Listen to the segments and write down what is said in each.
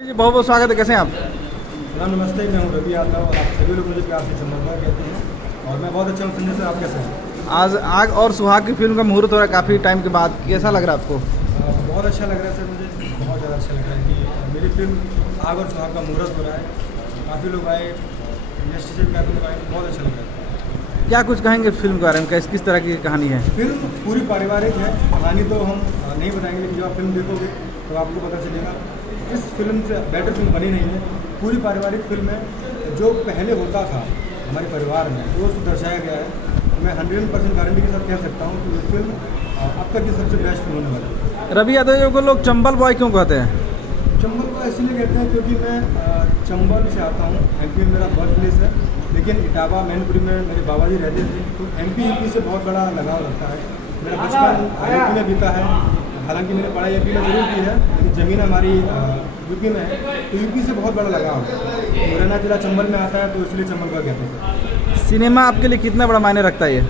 जी बहुत बहुत स्वागत है। कैसे हैं आप? सलाम नमस्ते, मैं हूँ रवि यादव और आप सभी लोग मुझे प्यार से चंबल कहते हैं और मैं बहुत अच्छा हूँ। संजय सर, आप कैसे हैं? आज आग और सुहाग की फिल्म का मुहूर्त हो रहा है काफ़ी टाइम के बाद। कैसा लग रहा है आपको? बहुत अच्छा लग रहा है सर, मुझे बहुत ज़्यादा अच्छा लग रहा है कि मेरी फिल्म आग और सुहाग का मुहूर्त हो रहा है। काफ़ी लोग आए, इंडस्ट्री से भी काफ़ी लोग आए, बहुत अच्छा लग रहा है। क्या कुछ कहेंगे फिल्म के बारे में? किस तरह की कहानी है? फिल्म पूरी पारिवारिक है। कहानी तो हम नहीं बताएंगे, लेकिन जब आप फिल्म देखोगे तो आपको पता चलेगा। इस फिल्म से बेटर फिल्म बनी नहीं है। पूरी पारिवारिक फिल्म है। जो पहले होता था हमारे परिवार में वो उसको दर्शाया गया है। मैं 100% गारंटी के साथ कह सकता हूँ कि ये फिल्म अब तक की सबसे बेस्ट फिल्म होने वाली है। रवि यादव को लोग चंबल बॉय क्यों कहते हैं? चंबल को इसलिए कहते हैं क्योंकि मैं चंबल से आता हूँ। एमपी में मेरा बर्थ प्लेस है, लेकिन इटावा मैनपुरी में मेरे बाबा जी रहते थे, तो एमपी यूपी से बहुत बड़ा लगाव रखता है। मेरा बचपन यूपी में बीता है। हालांकि मैंने पढ़ाई यूपी में जरूर की है, लेकिन ज़मीन हमारी यूपी में है, तो यूपी से बहुत बड़ा लगाव है। मुरैना जिला चंबल में आता है, तो इसलिए चंबल को कहते हैं। सिनेमा आपके लिए कितना बड़ा मायने रखता है ये?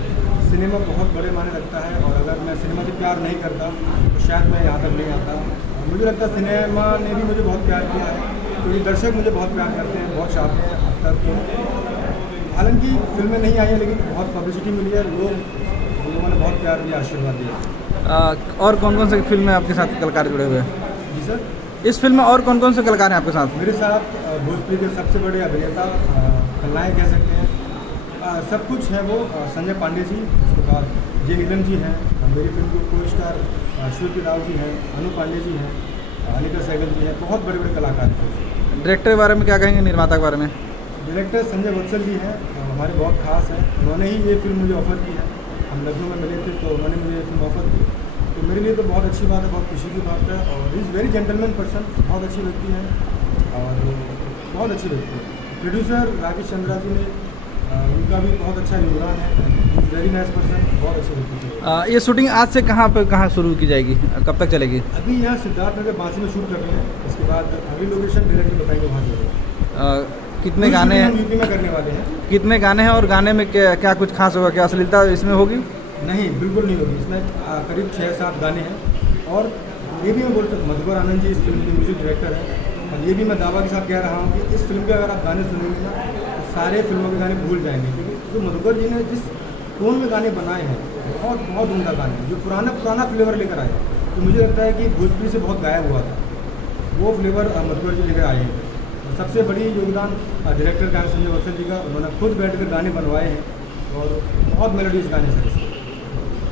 सिनेमा बहुत बड़े मायने रखता है, और अगर मैं सिनेमा से प्यार नहीं करता तो शायद मैं यहाँ तक नहीं आता। मुझे लगता है सिनेमा ने भी मुझे बहुत प्यार किया है, क्योंकि दर्शक मुझे बहुत प्यार करते हैं, बहुत चाहते हैं अब तक। हालांकि फिल्में नहीं आई हैं, लेकिन बहुत पब्लिसिटी मिली है। लोगों ने बहुत प्यार दिया, आशीर्वाद दिया। और कौन कौन से फिल्म में आपके साथ कलाकार जुड़े हुए हैं? जी सर, इस फिल्म में और कौन कौन से कलाकार हैं आपके साथ? मेरे साथ भोजपुरी के सबसे बड़े अभिनेता, खलनायक कह सकते हैं, सब कुछ है वो। संजय पांडे जी, उसके बाद जे नीलम जी हैं, मेरी फिल्म के को स्टार श्रुति राव जी हैं, अनु पांडे जी हैं, अनिता सहगल जी हैं। बहुत बड़े बड़े कलाकार हैं। डायरेक्टर के बारे में क्या कहेंगे? निर्माता के बारे में? डायरेक्टर संजय वत्सल जी हैं, हमारे बहुत खास हैं। उन्होंने ही ये फिल्म मुझे ऑफ़र की है। हम लखनऊ में मिले थे, तो उन्होंने मुझे ये फिल्म ऑफ़र की, तो मेरे लिए तो बहुत अच्छी बात है, बहुत खुशी की बात है। और इज़ वेरी जेंटलमैन पर्सन, बहुत अच्छी व्यक्ति हैं और बहुत अच्छी व्यक्ति है। प्रोड्यूसर राकेश चंद्रा जी ने, उनका भी बहुत अच्छा योगदान है। इज़ वेरी नाइस पर्सन, बहुत अच्छे व्यक्ति है। ये शूटिंग आज से कहाँ शुरू की जाएगी? कब तक चलेगी? अभी यहाँ सिद्धार्थनगर बांसी में शूट कर रहे हैं। इसके बाद अगली लोकेशन डायरेक्टर बताएंगे वहाँ जाएंगे। कितने गाने हैं? यूपी में करने वाले हैं। कितने गाने हैं और गाने में क्या कुछ खास होगा? क्या अश्लीलता इसमें होगी? नहीं, बिल्कुल नहीं होगी। इसमें करीब 6-7 गाने हैं। और ये भी मैं बोल सकता हूँ, मधुकर आनंद जी इस फिल्म के म्यूजिक डायरेक्टर हैं। और ये भी मैं दावा के साथ कह रहा हूँ कि इस फिल्म के अगर आप गाने सुनेंगे ना, तो सारे फिल्मों के गाने भूल जाएंगे, क्योंकि जो मधुकर जी ने जिस टोन में गाने बनाए हैं, बहुत बहुत उम्दा गाने हैं, जो पुराना फ्लेवर लेकर आए। तो मुझे लगता है कि भोजपुरी से बहुत गायब हुआ था, वो फ्लेवर मधुकर जी लेकर आए हैं। सबसे बड़ी योगदान डायरेक्टर का है संजय वत्सल जी का। उन्होंने खुद बैठ कर गाने बनवाए हैं और बहुत मेलोडियस गाने हैं।